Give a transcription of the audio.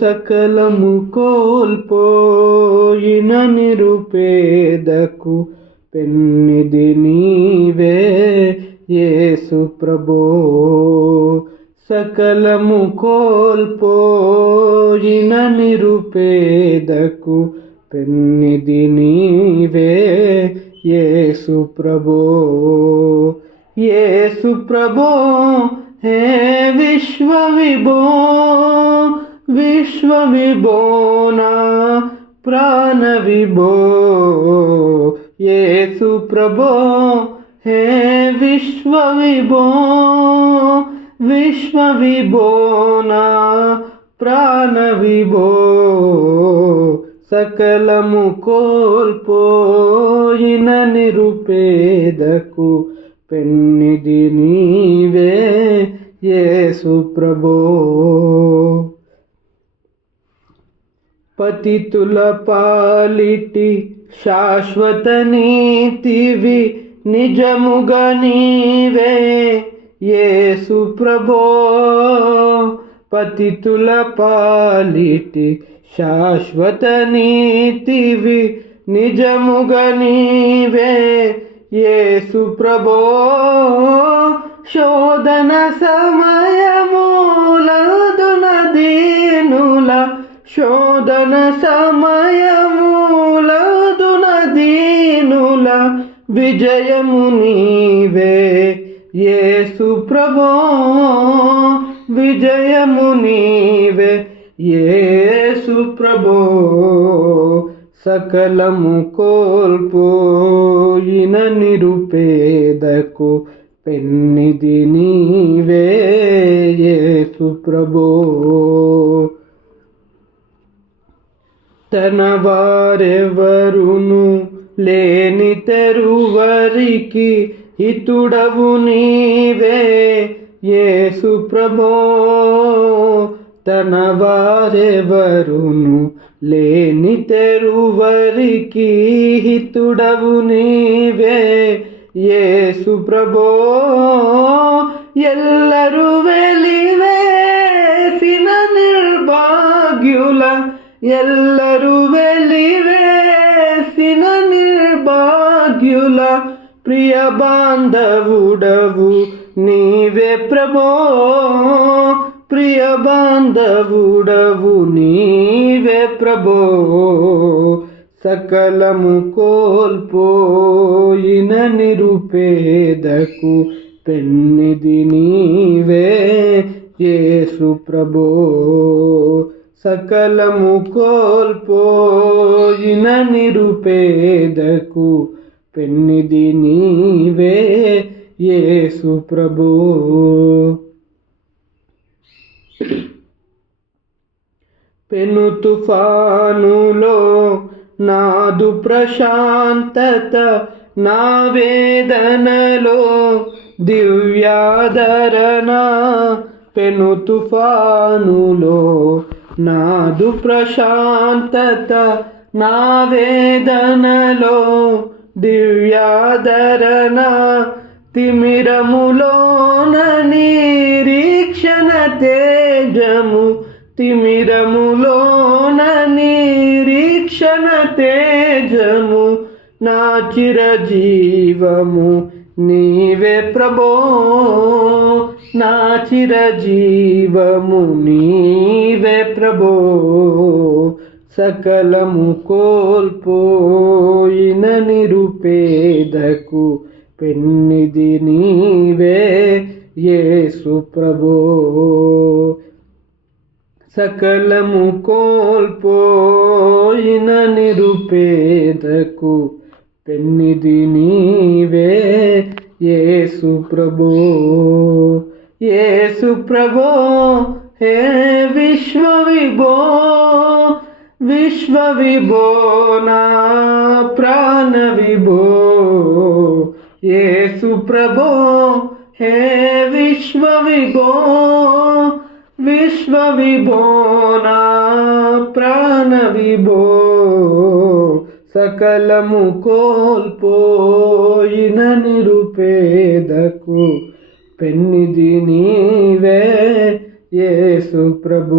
సకలము కోల్పోయిన నిరుపేదకు పెన్నిది నీవే యేసు ప్రభో. సకలము కోల్పోయిన నిరుపేదకు పెన్నిది నీవే యేసు ప్రభో. యేసు ప్రభో హే విశ్వ విభో, విశ్వ విభో నా ప్రాణ విభో. యేసు ప్రభో హే విశ్వ విభో, విశ్వ విభో నా ప్రాణ విభో. సకలము కోల్పోయిన నిరుపేదకు పెన్నిది నీవే యేసు ప్రభో. పతితుల పాలిటి శాశ్వత నీతివి నిజముగా నీవే యేసు ప్రభో. పతితుల పాలిటి శాశ్వత నీతివి నిజముగా నీవే యేసు ప్రభో. శోధన సమయములందున దీనుల, శోధన సమయములందున దీనుల విజయము నీవే యేసు ప్రభో. విజయము నీవే యేసు ప్రభో. సకలము కోల్పోయిన నిరుపేదకు పెన్నిది నీవే యేసు ప్రభో. తన వారెవరును లేని తెరువరికి హితుడవు నీవే యేసు ప్రభో. తన వారెవరును లేని తెరువరికి హితుడవు నీవే యేసు ప్రభో. ఎల్లరూ వెలివేసిన నిర్భాగ్యుల, ఎల్లరూ వెలివేసిన నిర్భాగ్యుల ప్రియ బాంధవుడవు నీవే ప్రభో. ప్రియ బాంధవుడవు నీవే ప్రభో. సకలము కోల్పోయిన నిరుపేదకు పెన్నిది నీవే యేసు ప్రభో. సకలము కోల్పోయిన నిరుపేదకు పెన్నిది నీవే యేసు ప్రభో. పెను తుఫానులో నాదు ప్రశాంతత, నా వేదనలో దివ్యాదరణ. పెను తుఫానులో నాదు ప్రశాంతత, నా వేదనలో దివ్యాదరణ. తిమిరములోన నిరీక్షణ తేజము, తిమిరములోన నిరీక్షణ తేజము. నా చిరజీవము నీవే ప్రభో. నా చిరజీవము నీవే ప్రభో. సకలము కోల్పోయిన నిరుపేదకు పెన్నిది నీవే యేసు ప్రభో. సకలము కోల్పోయిన నిరుపేదకు పెన్నిది నీవే యేసు ప్రభో. యేసు ప్రభో హే విశ్వ విభో, విశ్వ విభో నా ప్రాణ విభో. యేసు ప్రభో హే విశ్వ విభో, విశ్వ విభో నా ప్రాణ విభో. సకలము కోల్పోయిన నిరుపేదకు పెన్నిది నీవే యేసు ప్రభు